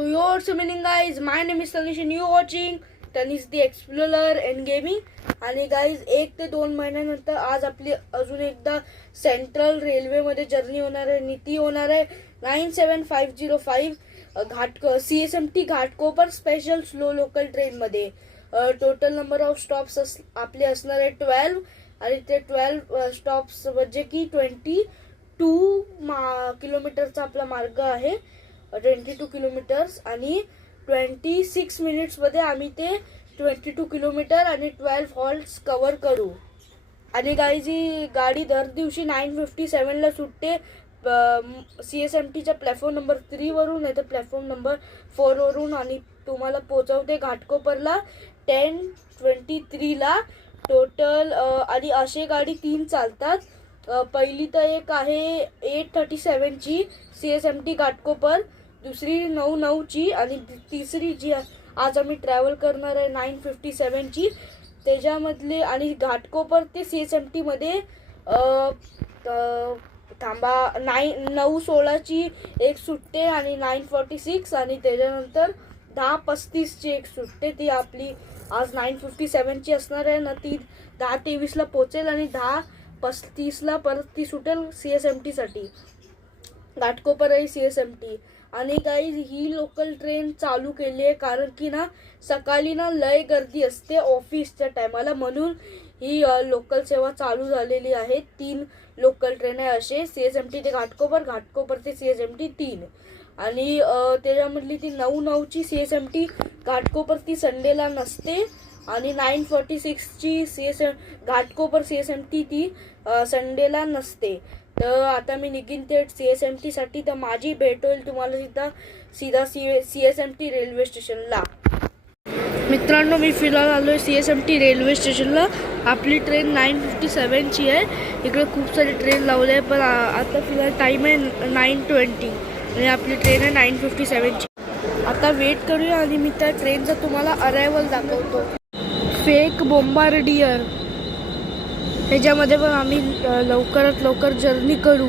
So what's happening guys, my name is Tanish and you watching Tanish the Explorer and Gaming. आणि guys 1 ते 2 महिन्यानंतर आज आपली अजून एकदा सेंट्रल रेल्वे मध्ये जर्नी होणार आहे. नीती होणार आहे 97505 CSMT Ghatkopar special slow local train मध्ये. टोटल नंबर ऑफ स्टॉप्स आपले असणार आहे 12 आणि ते 12 स्टॉप्स म्हणजे की 22 किलोमीटरचा आपला मार्ग आहे. 22 किलोमीटर्स आणि 26 मिनिट्स मध्ये आम्ही ते 22 किलोमीटर आणि 12 हॉल्ट्स कव्हर करू. आणि गाईज ही गाडी दर दिवशी 9:57 ला सुटते CSMTच्या प्लॅटफॉर्म नंबर 3 वरून नाही तर प्लॅटफॉर्म नंबर 4 वरून आणि तुम्हाला पोहोचवते घाटकोपरला 10:23 ला. टोटल आणि अशी गाडी 3 चालतात. पहिली तर एक आहे 8:37 ची CSMT घाटकोपर, दुसरी 9:09 ची आणि तिसरी जी आज आम्ही ट्रॅव्हल करणार आहे 9:57 ची त्याच्यामधले. आणि घाटकोपर ते CSMT मध्ये थांबा 9:16 ची एक सुटते आणि 9:46 आणि त्याच्यानंतर 10:35 ची एक सुटते. ती आपली आज 9:57 ची असणार आहे ना. ती 10:23 ला पोहोचेल आणि 10:35 ला परत ती सुटेल CSMT साठी. घाटकोपर आहे CSMT. आणि गाईज ही लोकल ट्रेन चालू केली आहे कारण की ना सकाळी ना लय गर्दी असते ऑफिसच्या टायमाला, म्हणून ही लोकल सेवा चालू झालेली आहे. 3 लोकल ट्रेन आहे असे CSMT ते घाटकोपर, घाटकोपर ते CSMT 3. आणि त्याच्यामधली ती 9:09 ची CSMT घाटकोपर ती संडेला नसते आणि 9:46 ची घाटकोपर CSMT ती संडेला नसते. तर आता मी निघीन ते CSMT साठी. तर माझी भेट होईल तुम्हाला सीधा CSMT रेल्वे स्टेशनला. मित्रांनो मी फिरायला आलोय CSMT रेल्वे स्टेशनला. आपली ट्रेन 9:57 ची आहे. इकडे खूप सारी ट्रेन लावले आहे पण आता फिलहाल टाइम आहे 9:20 आणि आपली ट्रेन आहे 9:57 ची. आता वेट करूया आणि मी त्या ट्रेनचा तुम्हाला अरायवल दाखवतो. फेक बोंबार्डियर ह्याच्यामध्ये पण आम्ही लवकरात लवकर जर्नी करू.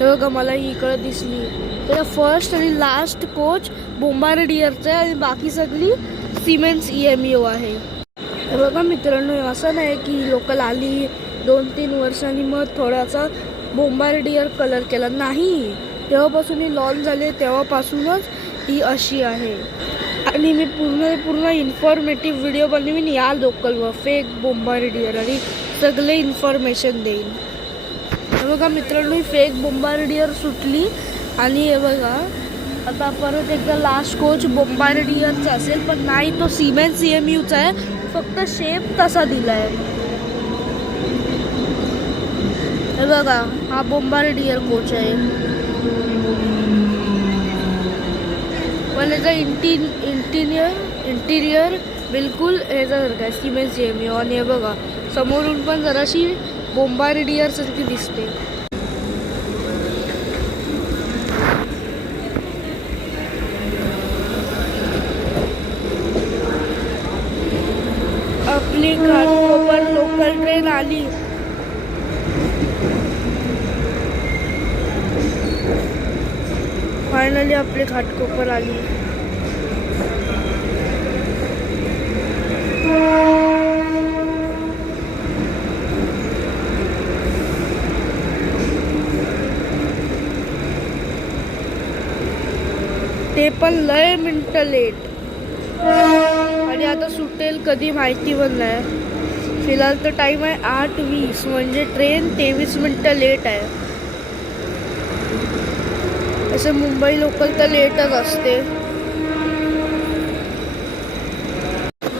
तर बघा मला ही इकडं दिसली. तर फर्स्ट आणि लास्ट कोच बोंबार्डियरचं आहे आणि बाकी सगळी सिमेंट्स EMU आहे. तर बघा मित्रांनो असं नाही की लोकल आली 2-3 वर्षांनी मग थोडासा बोंबार्डियर कलर केला नाही. तेव्हापासून ही लॉन्च झाली तेव्हापासूनच ही अशी आहे. आणि मी पूर्ण इन्फॉर्मेटिव्ह व्हिडिओ बनवीन या लोकलवर फेक बोंबार्डियर आणि सगळे इन्फॉर्मेशन देईन. हे बघा मित्रांनो ही फेक बोंबार्डियर सुटली आणि हे बघा आता परत एकदा लास्ट कोच बोंबार्डियरचा असेल पण नाही, तो सिमेंट्स EMUचा आहे, फक्त शेप तसा दिला आहे. हे बघा हा बोंबार्डियर कोच आहे पण याचा इंटिरियर बिलकुल ह्याच्यासारखं आहे सिमेंट्स EMU. आणि हे बघा समोरून पण जराशी बोंबार्डियर सारखी दिसते. आपली घाटकोपर लोकल ट्रेन आली. फायनली आपली घाटकोपर आली. ते पण लय मिनिटं लेट आणि आता सुटेल कधी माहिती पण नाही. फिलहाल तर टाइम आहे 8:20 म्हणजे ट्रेन 23 मिनिटं लेट आहे. असं मुंबई लोकल तर लेटच असते.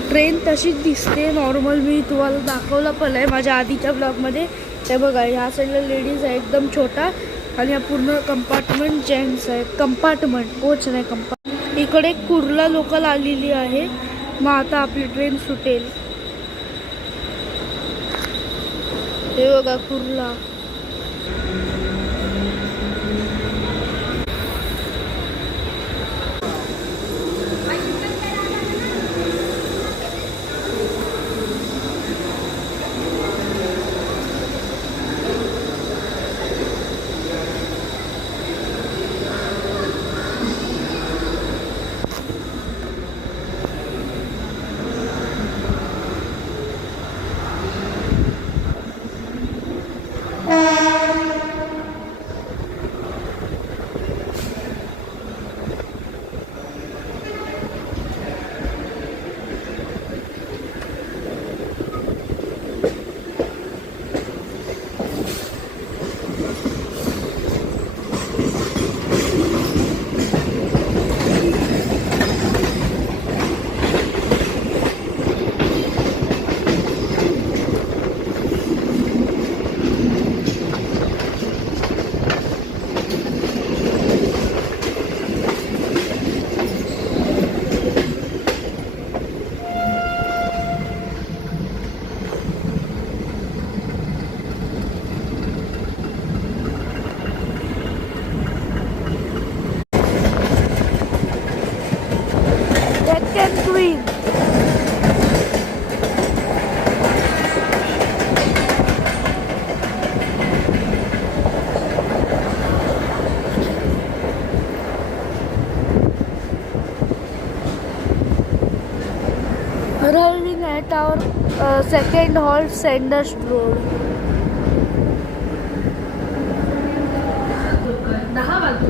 ट्रेन तशीच दिसते नॉर्मल. मी तुम्हाला दाखवलं पण आहे माझ्या आधीच्या ब्लॉगमध्ये. हे बघा ह्या साईडला लेडीज आहे एकदम छोटा आणि हा पूर्ण कंपार्टमेंट जेंट्स आहे. कंपार्टमेंट कोच नाही कंपार्टमेंट. इकडे कुर्ला लोकल आलेली आहे. मग आता आपली ट्रेन सुटेल. हे बघा Kurla. African queen. Arriving at our second halt, Sanders Road. 10:12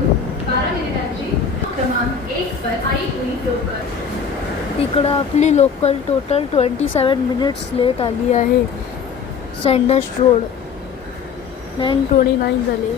क्रमांक 1 पर आई हुई लोकल. तिकडं आपली लोकल टोटल 27 मिनिट्स लेट आली आहे. सँडर्स रोड 9:29 झाले.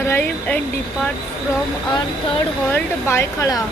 Arrive and depart from our third halt, Baikhala.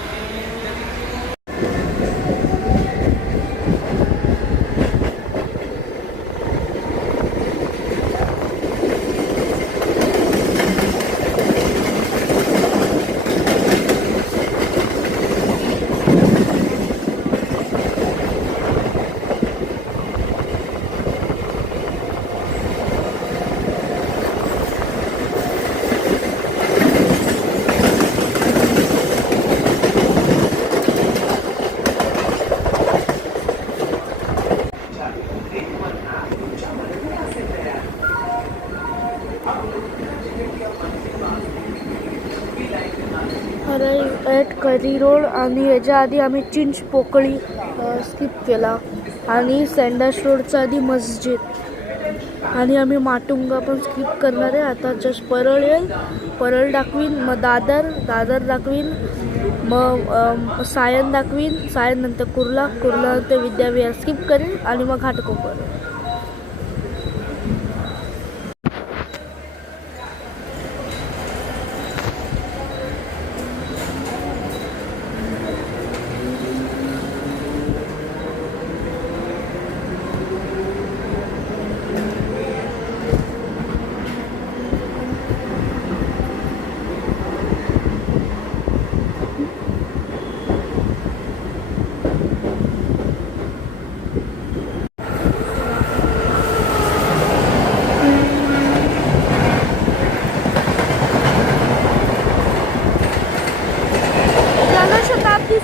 Arrive at curry road आणि याच्या आधी आम्ही चिंचपोकळी स्किप केला आणि सँडर्स रोडच्या आधी मस्जिद आणि आम्ही माटुंगा पण स्किप करणार आहे. आता जस्ट परळ येईल, परळ दाखवीन, मग दादर दाखवीन, मग सायन दाखवीन, सायन नंतर कुर्ला नंतर विद्याविहार स्किप करेन आणि मग Ghatkopar.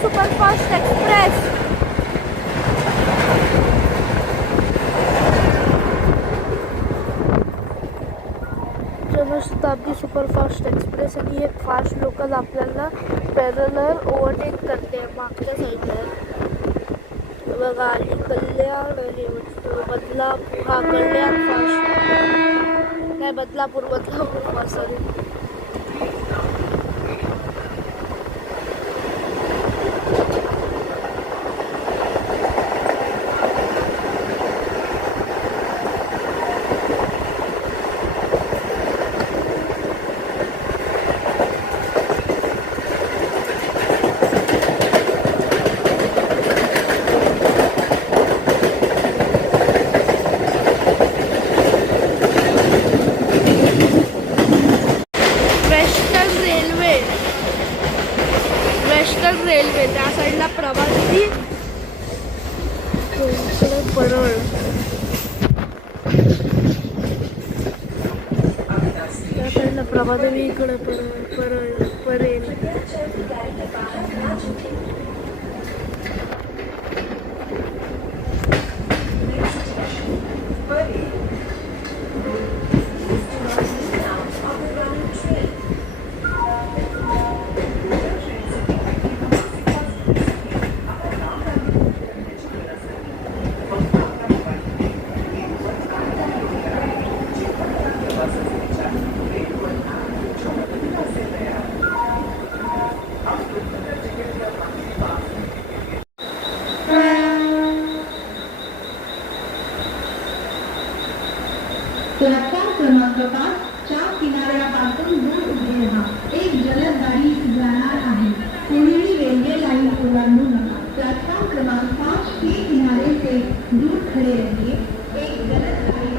Superfast express Janshatabdi superfast express आणि एक फास्ट लोकल आपल्याला पॅरलर ओव्हरटेक करते मागच्या साईडला. बघा आली कल्याण आणि बदलापूर, हा कल्याण फास्ट काय बदलापूर सॉरी. रेल्वे त्या साईडला प्रवासी, इकडे परळ, त्या साईडला प्रभादेवी, इकडे परेल. दूर खड़े रहिए एक गलत गाड़ी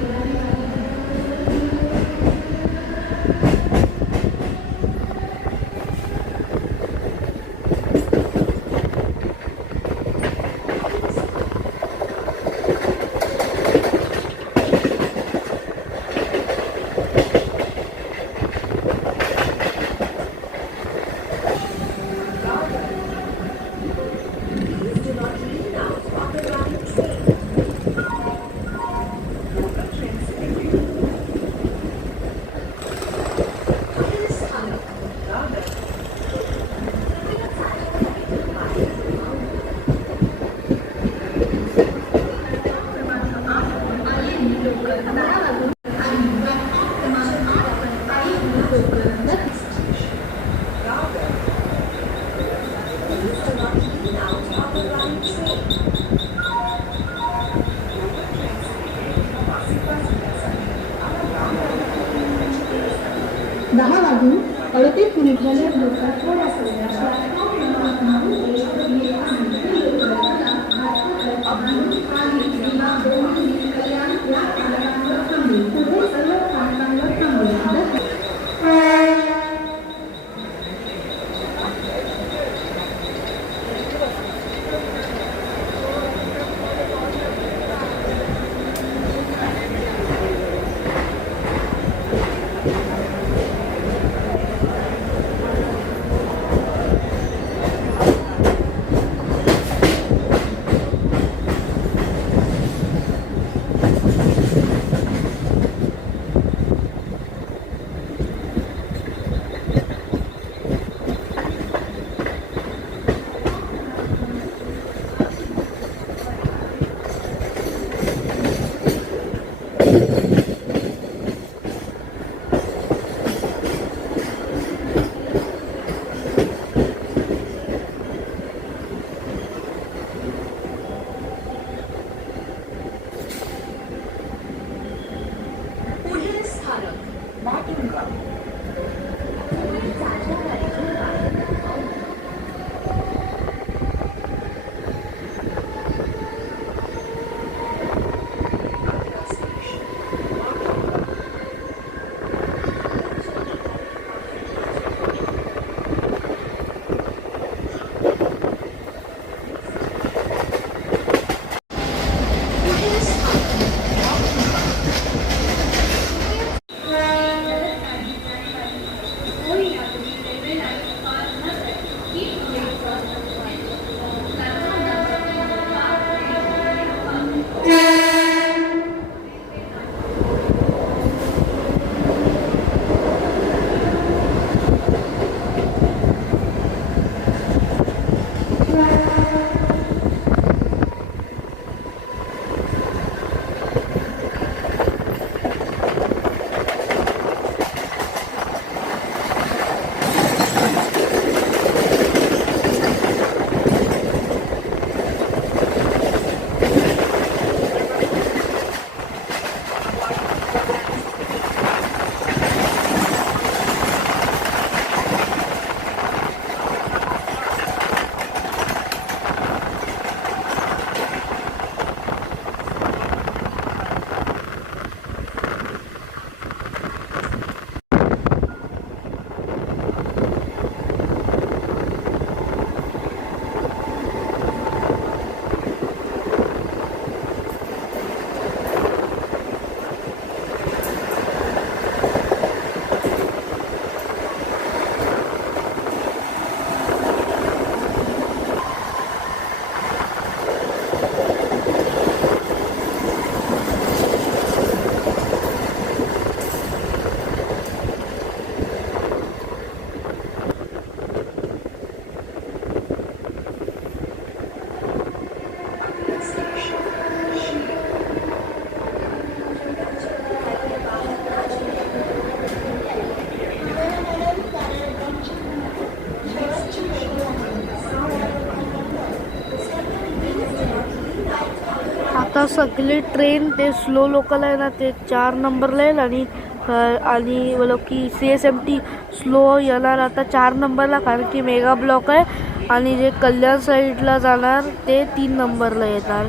आता सगळे ट्रेन ते स्लो लोकल आहे ना ते 4 नंबरला येईल आणि बोलो की CSMT स्लो येणार आता 4 नंबरला, कारण की मेगा ब्लॉक आहे. आणि जे कल्याण साईडला जाणार ते 3 नंबरला येणार.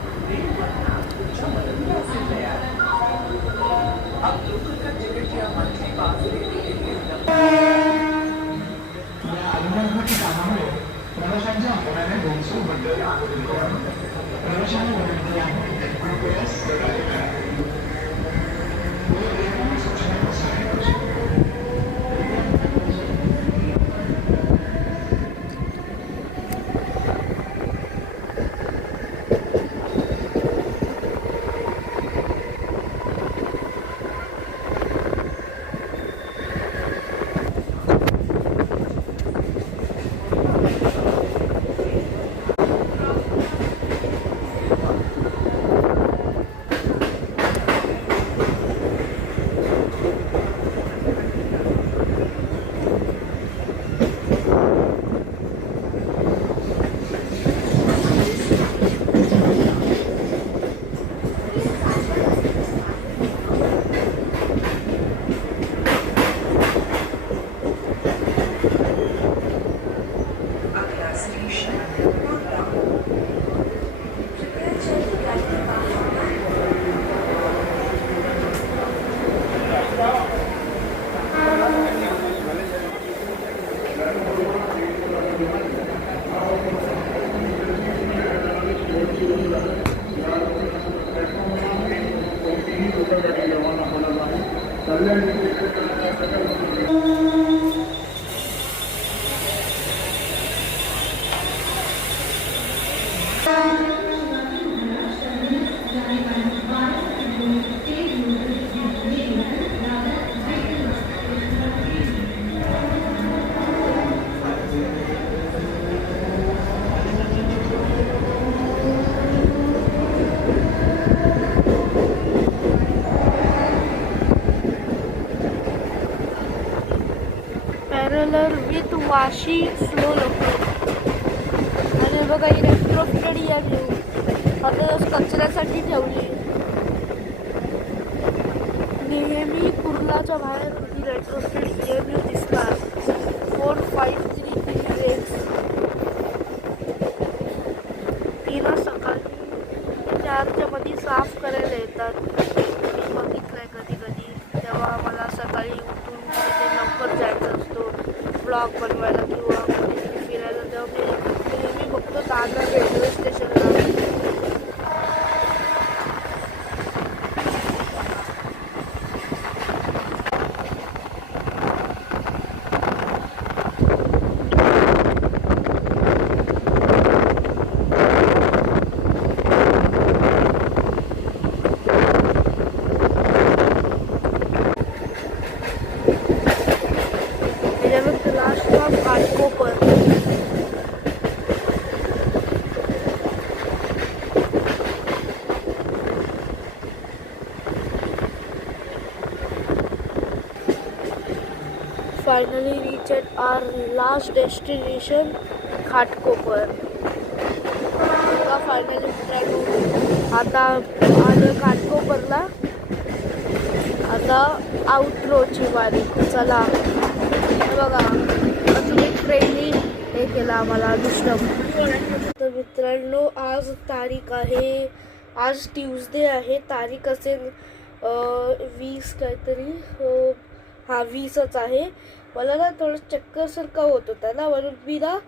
अगला स्टेशन कोटा। कृपया जल्द गाड़ी बाहर आए। Parallel with Vashi slow local. आणि बघा ही रेट्रोफिटेड EMU आता कचऱ्यासाठी ठेवली. नेहमी कुर्लाच्या बाहेर ही रेट्रोफिटेड EMU दिसणार. 4533 ट्रेन्स ती ना सकाळी 4च्या मध्ये साफ करायला येतात. मी बघितलंय कधी कधी, तेव्हा मला सकाळी उठून तिथे लवकर जायचं असतो ब्लॉग बनवायला किंवा कुठे फिरायला. तेव्हा मी नेहमी बघतो दादर रेल्वे स्टेशनला. त्याच्यानंतर last stop Ghatkopar. Finally reached our last destination, Ghatkopar. Finally मित्रांनो आता आलं घाटकोपरला. आता आउट्रोची वारी. चला बघा अजून एक ट्रेननी हे केलं आम्हाला डिस्टर्ब. तर मित्रांनो आज तारीख आहे, आज ट्यूजडे आहे. तारीख असेल 20 काहीतरी, हा 20च आहे. मला ना थोडं चक्करसारखं होत होता ना, म्हणून मी ना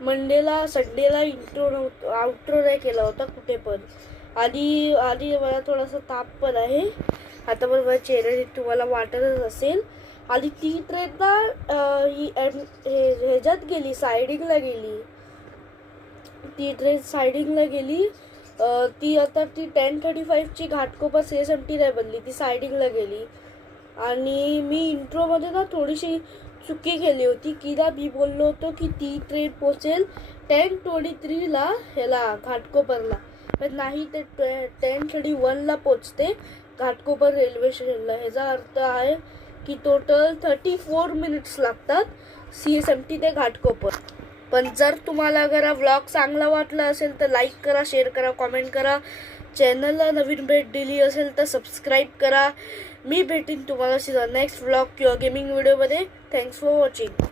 मंडेला संडेला इंट्रो नव्हतं, आउट्रो नाही केला होता कुठे पण. आणि मला थोडासा ताप पण आहे आता, पण माझ्या चेहऱ्याने तुम्हाला वाटतच असेल. आणि ती ट्रेन ना ही ह्याच्यात गेली, सायडिंगला गेली. ती ट्रेन सायडिंगला गेली. ती आता ती 10:35ची घाटकोपर CSMT नाही बनली, ती सायडिंगला गेली. आणि मी इंट्रोमध्ये ना थोडीशी चुकी केली होती की ना, मी बोललो होतो की ती ट्रेन पोचेल 10:23ला ह्याला घाटकोपरला, पण नाही, ते 10:31ला पोचते घाटकोपर रेल्वे स्टेशनला. ह्याचा अर्थ आहे की टोटल 34 मिनिट्स लागतात CSMT ते घाटकोपर. पण जर तुम्हाला अगर हा व्लॉग चांगला वाटला असेल तर लाईक करा, शेअर करा, कमेंट करा. चॅनलला नवीन भेट दिली असेल तर सबस्क्राईब करा. मी भेटीन तुम्हाला नेक्स्ट व्लॉग किंवा गेमिंग व्हिडिओमध्ये. Thanks for watching.